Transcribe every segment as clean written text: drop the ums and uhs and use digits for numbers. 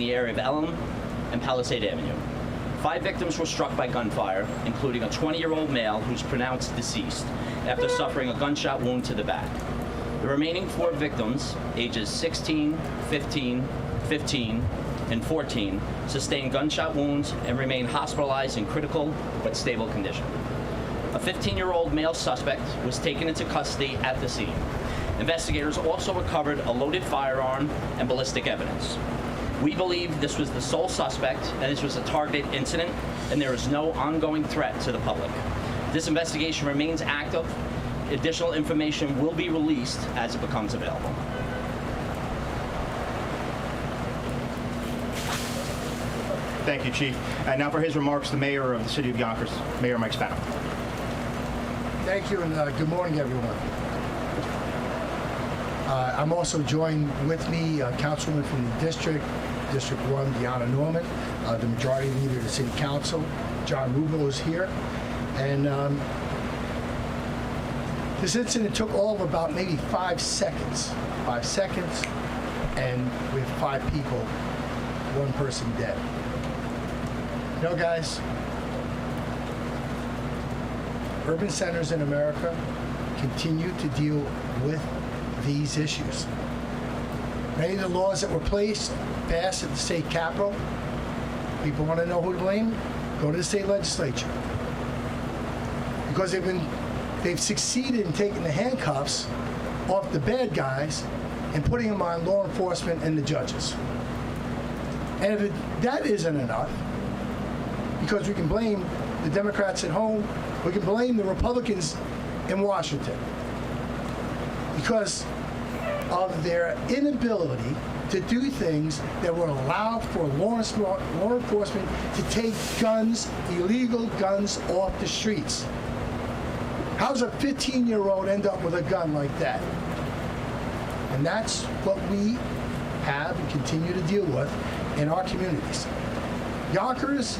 the area of Elm and Palisade Avenue. 5 victims were struck by gunfire, including a 20-year-old male who's pronounced deceased after suffering a gunshot wound to the back. The remaining 4 victims, ages 16, 15, 15, and 14, sustained gunshot wounds and remain hospitalized in critical but stable condition. A 15-year-old male suspect was taken into custody at the scene. Investigators also recovered a loaded firearm and ballistic evidence. We believe this was the sole suspect and this was a targeted incident, and there is no ongoing threat to the public. This investigation remains active. Additional information will be released as it becomes available. Thank you, Chief. And now for his remarks, the Mayor of the City of Yonkers, Mayor Mike Spano. Thank you, and good morning, everyone. I'm also joined with me, Councilwoman from the District 1, Deanna Norman, the Majority Leader of the City Council, John Rubo is here. And this incident took all of about maybe 5 seconds. 5 seconds, and with 5 people, 1 person dead. You know, guys, urban centers in America continue to deal with these issues. Many of the laws that were passed at the state capitol, people want to know who to blame? Go to the state legislature. Because they've succeeded in taking the handcuffs off the bad guys and putting them on law enforcement and the judges. And if that isn't enough, because we can blame the Democrats at home, we can blame the Republicans in Washington because of their inability to do things that would allow for law enforcement to take guns, illegal guns, off the streets. How does a 15-year-old end up with a gun like that? And that's what we have and continue to deal with in our communities. Yonkers,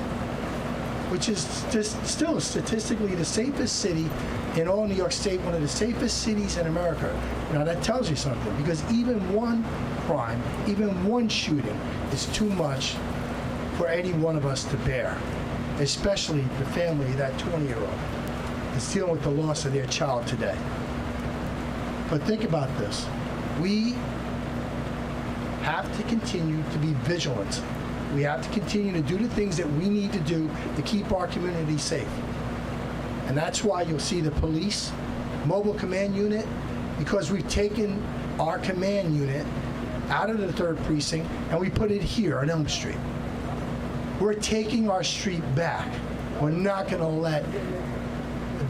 which is just still statistically the safest city in all New York State, one of the safest cities in America. Now that tells you something, because even one crime, even one shooting is too much for any one of us to bear, especially the family of that 20-year-old that's dealing with the loss of their child today. But think about this. We have to continue to be vigilant. We have to continue to do the things that we need to do to keep our community safe. And that's why you'll see the police mobile command unit, because we've taken our command unit out of the 3rd precinct and we put it here on Elm Street. We're taking our street back. We're not going to let the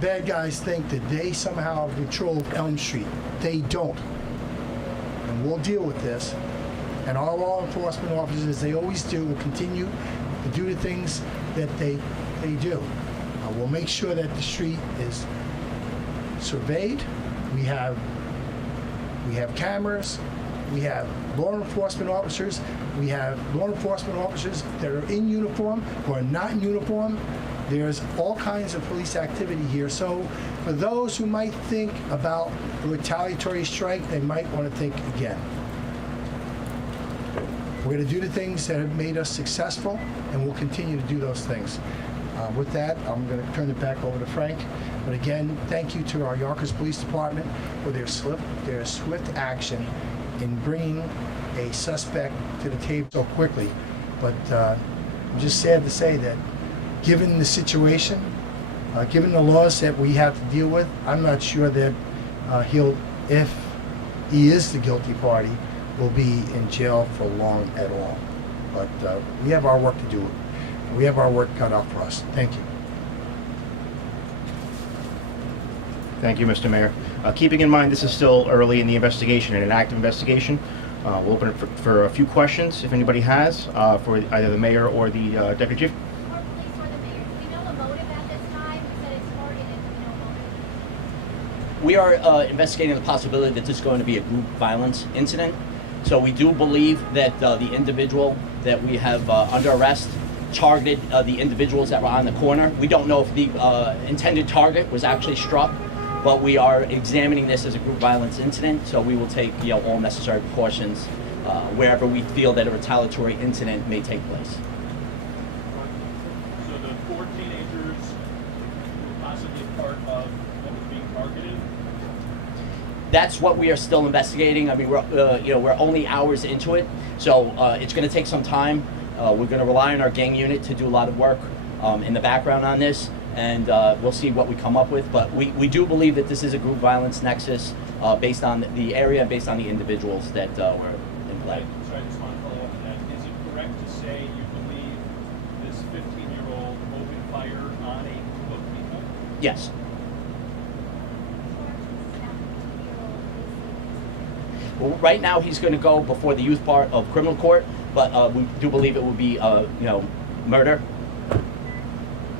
bad guys think that they somehow control Elm Street. They don't. And we'll deal with this. And our law enforcement officers, as they always do, will continue to do the things that they do. We'll make sure that the street is surveyed. We have cameras. We have law enforcement officers. We have law enforcement officers that are in uniform who are not in uniform. There's all kinds of police activity here. So for those who might think about a retaliatory strike, they might want to think again. We're going to do the things that have made us successful, and we'll continue to do those things. With that, I'm going to turn it back over to Frank. But again, thank you to our Yonkers Police Department for their swift action in bringing a suspect to the table so quickly. But I'm just sad to say that given the situation, given the laws that we have to deal with, I'm not sure that if he is the guilty party, will be in jail for long at all. But we have our work to do. We have our work cut out for us. Thank you. Thank you, Mr. Mayor. Keeping in mind this is still early in the investigation and an active investigation, we'll open it for a few questions, if anybody has, for either the mayor or the deputy chief. Or police or the mayor. Do we know the motive at this time? We said it's targeted. Do we know motive? We are investigating the possibility that this is going to be a group violence incident. So we do believe that the individual that we have under arrest targeted the individuals that were on the corner. We don't know if the intended target was actually struck, but we are examining this as a group violence incident, so we will take all necessary precautions wherever we feel that a retaliatory incident may take place. So the 4 teenagers were possibly part of what was being targeted? That's what we are still investigating. I mean, we're only hours into it, so it's going to take some time. We're going to rely on our gang unit to do a lot of work in the background on this, and we'll see what we come up with. But we do believe that this is a group violence nexus based on the area, based on the individuals that were in play. Sorry, I just want to follow up on that. Is it correct to say you believe this 15-year-old opened fire on a group of people? Yes. Well, right now he's going to go before the youth part of criminal court, but we do believe it will be, murder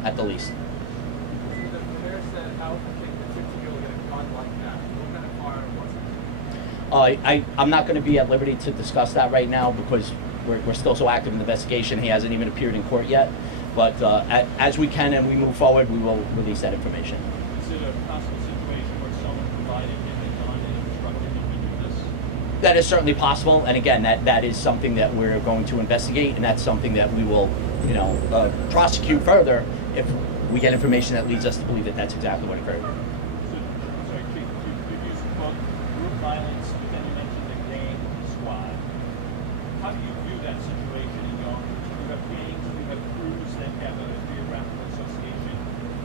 at the least. The mayor said, how can the 15-year-old get a gun like that? What kind of firearm was it? I'm not going to be at liberty to discuss that right now because we're still so active in the investigation. He hasn't even appeared in court yet. But as we can and we move forward, we will release that information. Is it a possible situation where someone provided him a gun and instructed him to do this? That is certainly possible, and again, that is something that we're going to investigate, and that's something that we will, prosecute further if we get information that leads us to believe that that's exactly what occurred. So, sorry, Chief, you used the quote group violence, but then you mentioned the gang squad. How do you view that situation in Yonkers? You have gangs, you have crews that have a geographical association.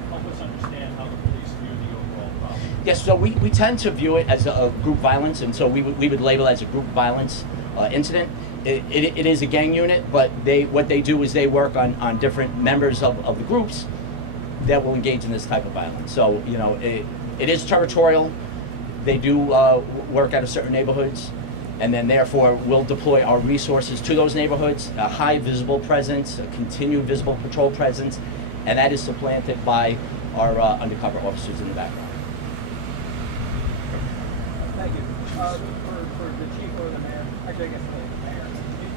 Help us understand how the police view the overall problem. Yes, so we tend to view it as a group violence, and so we would label it as a group violence incident. It is a gang unit, but what they do is they work on different members of the groups that will engage in this type of violence. So, it is territorial. They do work out of certain neighborhoods, and then therefore we'll deploy our resources to those neighborhoods, a high visible presence, a continued visible patrol presence, and that is supplanted by our undercover officers in the background. Thank you. For the chief or the mayor, actually, I guess the mayor,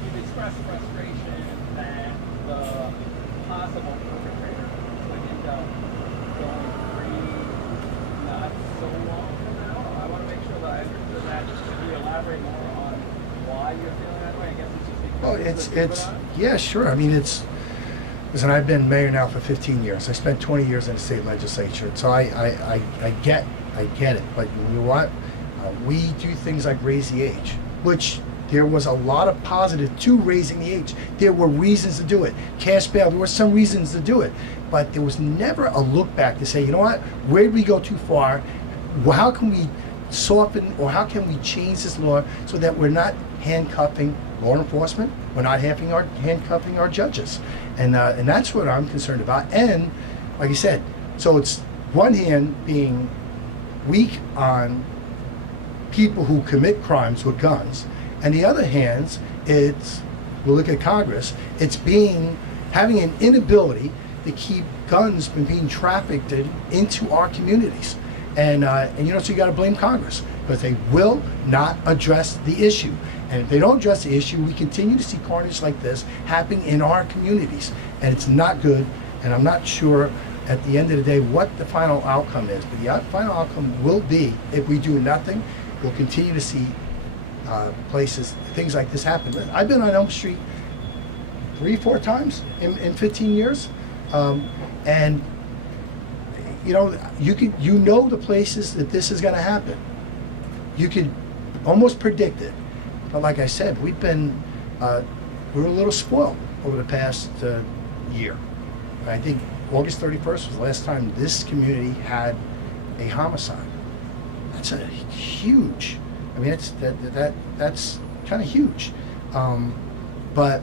you've expressed frustration that the possible perpetrator would end up going free not so long from now. I want to make sure that I understood that. Could you elaborate more on why you're feeling that way? I guess it's just because Yeah, sure. I mean, listen, I've been mayor now for 15 years. I spent 20 years in the state legislature, so I get it. But you know what? We do things like raise the age, which there was a lot of positive to raising the age. There were reasons to do it. Cash bail, there were some reasons to do it. But there was never a look back to say, you know what? Where did we go too far? Well, how can we soften, or how can we change this law so that we're not handcuffing law enforcement? We're not handcuffing our judges. And that's what I'm concerned about. And like I said, so it's one hand being weak on people who commit crimes with guns, and the other hand, we look at Congress, it's having an inability to keep guns from being trafficked into our communities. And so you got to blame Congress, because they will not address the issue. And if they don't address the issue, we continue to see carnage like this happening in our communities, and it's not good. And I'm not sure at the end of the day what the final outcome is, but the final outcome will be, if we do nothing, we'll continue to see things like this happen. I've been on Elm Street 3-4 times in 15 years, and you know the places that this is going to happen. You could almost predict it, but like I said, we're a little spoiled over the past year. I think August 31st was the last time this community had a homicide. That's a huge. I mean, that's kind of huge. But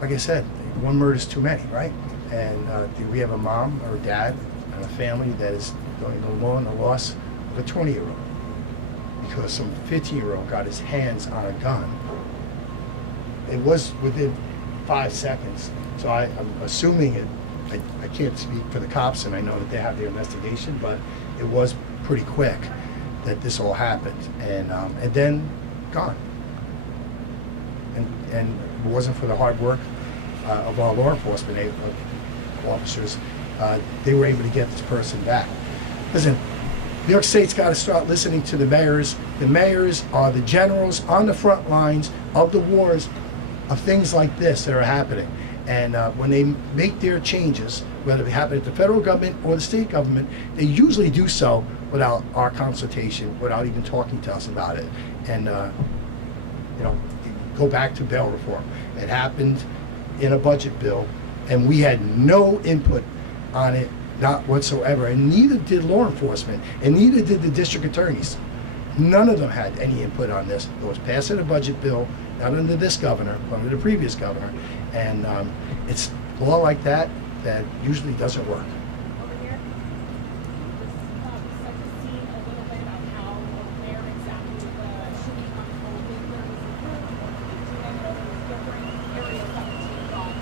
like I said, one murder is too many, right? And we have a mom or a dad and a family that is going to mourn the loss of a 20-year-old because some 15-year-old got his hands on a gun. It was within 5 seconds, so I'm assuming it. I can't speak for the cops, and I know that they have their investigation, but it was pretty quick that this all happened, and then gone. And if it wasn't for the hard work of our law enforcement officers, they were able to get this person back. Listen, New York State's got to start listening to the mayors. The mayors are the generals on the front lines of the wars of things like this that are happening. And when they make their changes, whether they happen at the federal government or the state government, they usually do so without our consultation, without even talking to us about it. And go back to bail reform. It happened in a budget bill, and we had no input on it, not whatsoever. And neither did law enforcement, and neither did the district attorneys. None of them had any input on this. It was passed in a budget bill, not under this governor, but under the previous governor. And it's law like that that usually doesn't work. Over here. Just set the scene a little bit about how where exactly the shooting unfolded, where it was improved, and there was different areas that were taken off.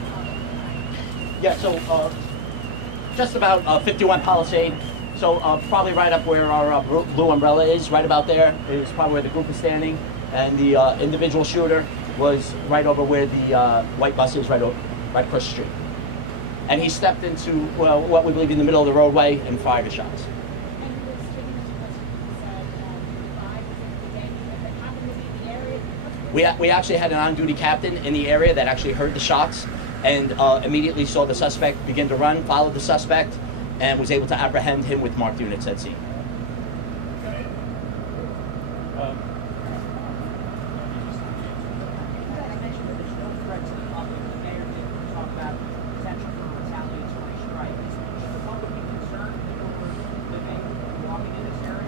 Yeah, so just about 51 Palisade. So probably right up where our blue umbrella is, right about there is probably where the group is standing, and the individual shooter was right over where the white bus is, right across the street. And he stepped into what we believe in the middle of the roadway and fired the shots. And he was taken into custody, he said, 5 or 6 days. It happened to be the area. We actually had an on-duty captain in the area that actually heard the shots and immediately saw the suspect begin to run, followed the suspect, and was able to apprehend him with marked units at scene.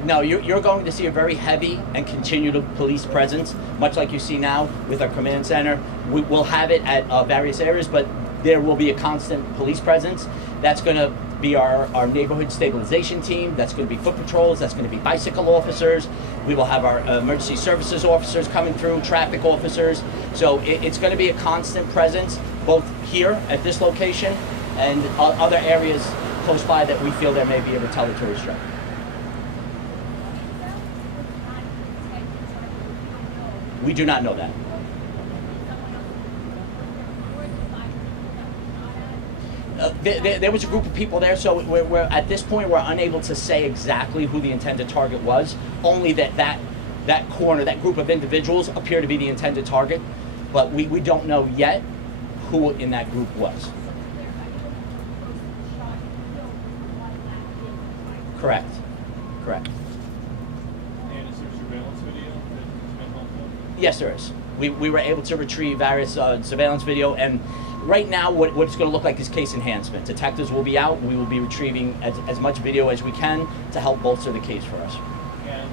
No, you're going to see a very heavy and continued police presence, much like you see now with our command center. We'll have it at various areas, but there will be a constant police presence. That's going to be our neighborhood stabilization team. That's going to be foot patrols. That's going to be bicycle officers. We will have our emergency services officers coming through, traffic officers. So it's going to be a constant presence, both here at this location and other areas close by that we feel there may be a retaliatory strike. We do not know that. There was a group of people there, so we're at this point we're unable to say exactly who the intended target was. Only that corner, that group of individuals appear to be the intended target, but we don't know yet who in that group was. Correct. And is there surveillance video that's been helpful? Yes, there is. We were able to retrieve various surveillance video, and right now what it's going to look like is case enhancement. Detectives will be out. We will be retrieving as much video as we can to help bolster the case for us. And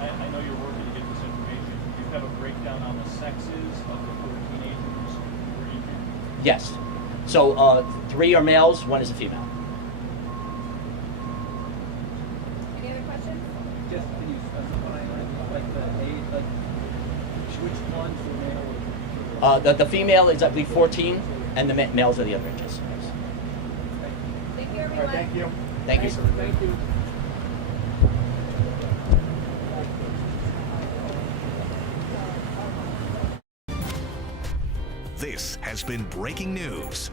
I know you're working to get this information. Do you have a breakdown on the sexes of the 4 teenagers who were injured? Yes. So 3 are males, 1 is a female. Any other questions? Just can you specify like the age, like which ones were male? The female is, I believe, 14, and the males are the other ages. Thank you, All everyone. right, thank you. Thank you. Thank you. This has been breaking news.